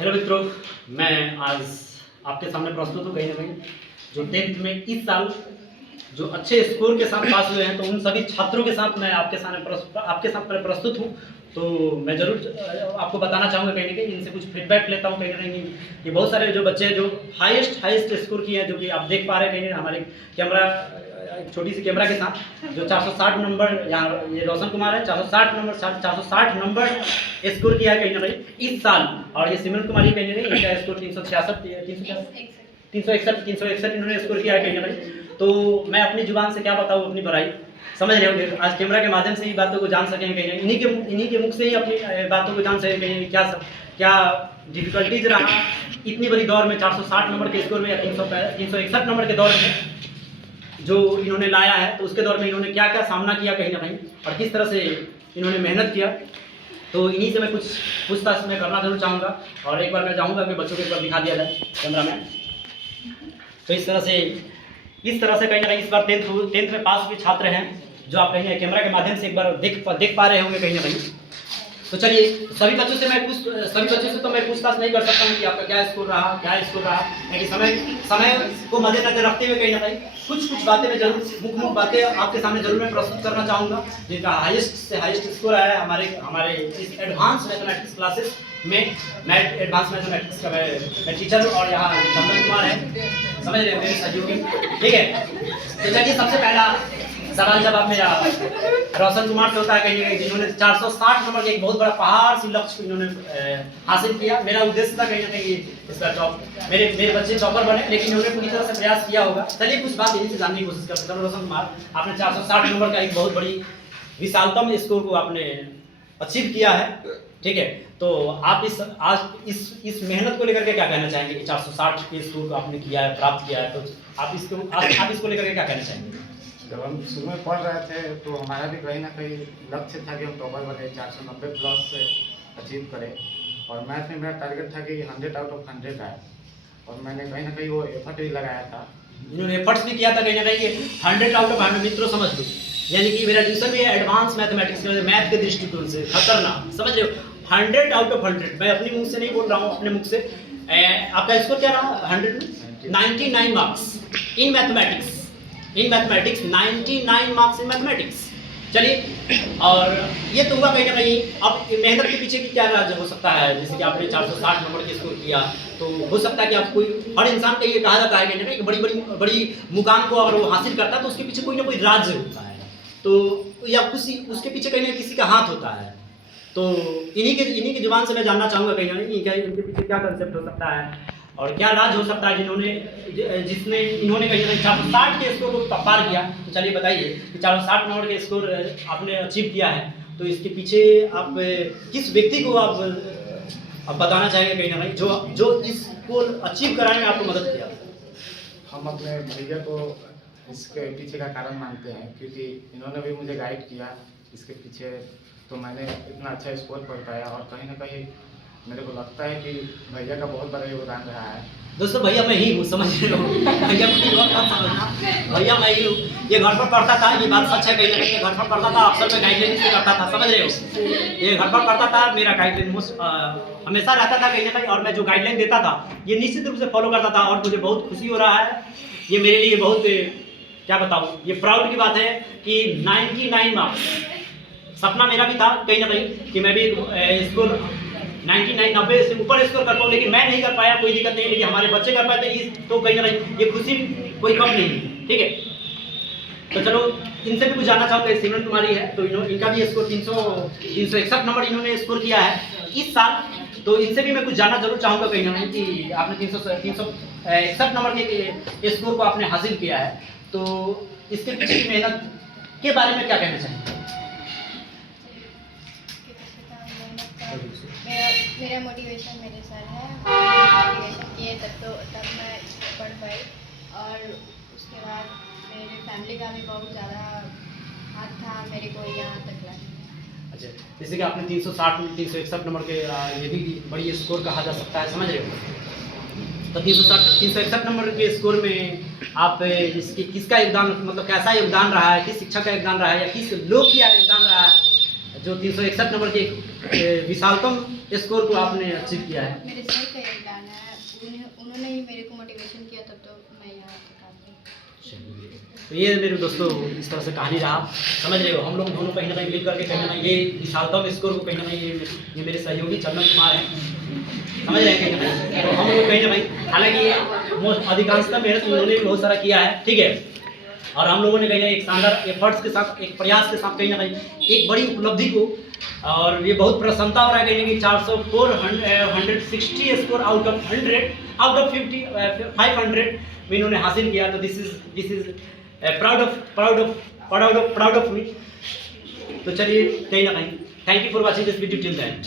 Hello मित्रों, मैं आज आपके सामने प्रस्तुत हूँ कहीं ना कहीं जो 10th में इस साल जो अच्छे स्कोर के साथ पास हुए हैं, तो उन सभी छात्रों के साथ मैं आपके सामने प्रस्तुत हूँ। तो मैं ज़रूर आपको बताना चाहूँगा कहीं ना कहीं, इनसे कुछ फीडबैक लेता हूँ कहीं ना कहीं। ये बहुत सारे जो बच्चे हैं जो हाईएस्ट स्कोर किए हैं, जो कि आप देख पा रहे हैं कहीं ना हमारे कैमरा, एक छोटी सी कैमरा के साथ जो 460 नंबर, यहाँ ये रोशन कुमार है, 460 नंबर स्कोर किया है कहीं ना कहीं इस साल। और ये सिमरन कुमारी कहीं ना कहीं, इनका स्कोर 361 इन्होंने स्कोर किया है कहीं ना कहीं। तो मैं अपनी जुबान से क्या बताऊँ अपनी बड़ाई, समझ रहे होंगे। आज कैमरा के माध्यम से ही बातों को जान सकेंगे कहीं ना, इन्हीं के मुख से ही अपनी बातों को जान सकेंगे कहीं क्या डिफिकल्टीज रहा इतनी बड़ी दौर में, 460 नंबर के स्कोर में या 361 नंबर के दौर में जो इन्होंने लाया है। तो उसके दौर में इन्होंने क्या क्या सामना किया कहीं ना कहीं, और किस तरह से इन्होंने मेहनत किया। तो इन्हीं से मैं कुछ पूछताछ में करना जरूर चाहूँगा। और एक बार मैं चाहूँगा कि बच्चों के ऊपर दिखा दिया जाए कैमरा में। तो इस तरह से कहीं ना कहीं इस बार 10th में पास हुए छात्र हैं, जो आप कहीं कैमरा के माध्यम से एक बार देख पा रहे होंगे कहीं ना कहीं। तो चलिए, सभी बच्चों से तो मैं पूछताछ नहीं कर सकता हूँ कि आपका क्या स्कोर रहा, लेकिन समय को मद्देनजर रखते हुए कहीं ना कहीं कुछ बातें मैं जरूर मुख्य बातें आपके सामने जरूर मैं प्रस्तुत करना चाहूँगा, जिनका हाईएस्ट से हाईएस्ट स्कोर आया है हमारे इस एडवांस मैथमेटिक्स क्लासेस में। मैं एडवांस मैथमेटिक्स का मैं टीचर हूँ, और यहाँ चंदन कुमार है, समझ रहे हैं, मेरे सहयोगी, ठीक है। तो चलिए, सबसे पहला सवाल जवाब मेरा रोशन कुमार से होता है कहीं ना कहीं, जिन्होंने 460 नंबर के एक बहुत बड़ा पहाड़ सी लक्ष्य को इन्होंने हासिल किया। मेरा उद्देश्य था कहीं ना कहीं इसका टॉप, मेरे बच्चे टॉपर बने, लेकिन इन्होंने पूरी तरह से प्रयास किया होगा। चलिए, कुछ बात इन्हीं से जानने की कोशिश करते हैं। रोशन कुमार, आपने 460 नंबर का एक बहुत बड़ी विशालतम स्कोर को आपने अचीव किया है, ठीक है। तो आप इस मेहनत को लेकर के क्या कहना चाहेंगे कि 460 के स्कोर को आपने किया है, प्राप्त किया है, तो आप इसको लेकर के क्या कहना चाहेंगे? जब हम शुरू में पढ़ रहे थे तो हमारा भी कहीं ना कहीं लक्ष्य था कि हम टॉपर बने, 490 प्लस से अचीव करें। और मैथ में मेरा टारगेट था कि 100 आउट ऑफ 100 आए, और मैंने कहीं ना कहीं वो एफर्ट भी लगाया था। इन्होंने एफर्ट्स भी किया था कहीं ना कहीं 100 आउट ऑफ 100। मित्रों समझ लो, यानी कि मेरा ट्यूशन भी है एडवांस मैथमेटिक्स में, मैथ के दृष्टिकोण से खतरनाक, समझ रहे हो। 100 आउट ऑफ 100, मैं अपने मुंह से नहीं बोल रहा हूँ, अपने मुख से। आपका स्कोर क्या रहा? 99 marks in mathematics, 99 marks in mathematics. चलिए, और ये तो हुआ कहीं ना कहीं। अब मेहनत के पीछे भी क्या राज हो सकता है? जैसे कि आपने 460 नंबर के स्कोर किया, तो हो सकता है कि आप हर इंसान का ये कहा जाता है कहीं ना कहीं बड़ी मुकाम को अगर वो हासिल करता है तो उसके पीछे कोई ना कोई राज होता है, तो या उसके पीछे कहीं ना किसी का हाथ होता है। तो इन्हीं की जुबान से मैं जानना चाहूँगा कहीं ना कहीं इनके पीछे क्या कंसेप्ट हो सकता है और क्या राज हो सकता है इन्होंने कहीं ना कहीं 460 के स्कोर को पार किया। तो चलिए बताइए कि 460 नंबर के स्कोर आपने अचीव किया है, तो इसके पीछे आप किस व्यक्ति को आप बताना चाहेंगे कहीं ना कहीं जो इसको अचीव कराने में आपको मदद किया? हम अपने भैया को इसके पीछे का कारण मानते हैं, क्योंकि इन्होंने भी मुझे गाइड किया इसके पीछे, तो मैंने इतना अच्छा स्कोर कर पाया। और कहीं ना कहीं मेरे को लगता है कि भैया का बहुत बड़ा योगदान रहा है। दोस्तों, भैया मैं ही हूँ, समझ रहे हो। भैया मैं ही हूँ। ये घर पर पढ़ता था, ये बात सच है कहीं ना कहीं। घर पर पढ़ता था, अक्सर मैं गाइडलाइन से करता था, समझ रहे हो। ये घर पर पढ़ता था, मेरा गाइडलाइन हमेशा रहता था कहीं ना कहीं, और मैं जो गाइडलाइन देता था ये निश्चित रूप से फॉलो करता था। और मुझे बहुत खुशी हो रहा है, ये मेरे लिए बहुत, क्या बताऊँ, ये प्राउड की बात है कि 99 मार्क्स सपना मेरा भी था कहीं ना कहीं कि मैं भी स्कोर 90 से ऊपर स्कोर कर पाऊँ, लेकिन मैं नहीं कर पाया, कोई दिक्कत नहीं, लेकिन हमारे बच्चे कर पाए थे, तो कहीं ना कहीं ये खुशी कोई कम नहीं, ठीक है। तो चलो, इनसे भी कुछ जानना चाहूँगा। सिमरन कुमारी है, तो इनका भी स्कोर 361 नंबर इन्होंने स्कोर किया है इस साल। तो इनसे भी मैं कुछ जानना जरूर चाहूँगा कहीं ना कहीं कि आपने 361 नंबर के स्कोर को आपने हासिल किया है, तो इसके पीछे की मेहनत के बारे में क्या कहना चाहेंगे? मेरा मोटिवेशन मेरे सर है, मोटिवेशन किए तब मैं पढ़ पाई। और उसके बाद मेरे फैमिली का भी बहुत ज़्यादा हाथ था मेरे को यहाँ तक लाने। अच्छा, जैसे कि आपने 361 नंबर के ये भी बड़ी स्कोर कहा जा सकता है, समझ रहे हो। तो 361 नंबर के स्कोर में आप किसका योगदान, मतलब कैसा योगदान रहा है, किस शिक्षक का योगदान रहा है, या किस लोग का योगदान रहा है जो 361 नंबर के विशालतम स्कोर को आपने अचीव किया है? मेरे सर का योगदान है, उन्होंने ही मेरे को मोटिवेशन किया, तब तो मैं यहाँ तक आ गई। तो ये मेरे दोस्तों इस तरह से कहानी रहा, समझ रहे हो। हम लोग दोनों कहीं ना कहीं मिल करके कहीं ना कहीं ये विशालतम स्कोर को कहीं ना कहीं ये मेरे सहयोगी चंदन कुमार हैं, समझ रहे हैं कहीं ना कहीं। तो हम लोग कहीं ना कहीं, हालांकि अधिकांशतः मेहनत उन्होंने भी बहुत सारा किया है, ठीक है। और हम लोगों ने कहीं ना एक शानदार एफर्ट्स के साथ, एक प्रयास के साथ कहीं ना कहीं एक बड़ी उपलब्धि को, और ये बहुत प्रसन्नता हो रहा है कहीं ना कहीं 160 स्कोर आउट ऑफ 50 500 में इन्होंने हासिल किया। तो this is proud of me. तो चलिए कहीं ना कहीं, thank you for watching this video till the end.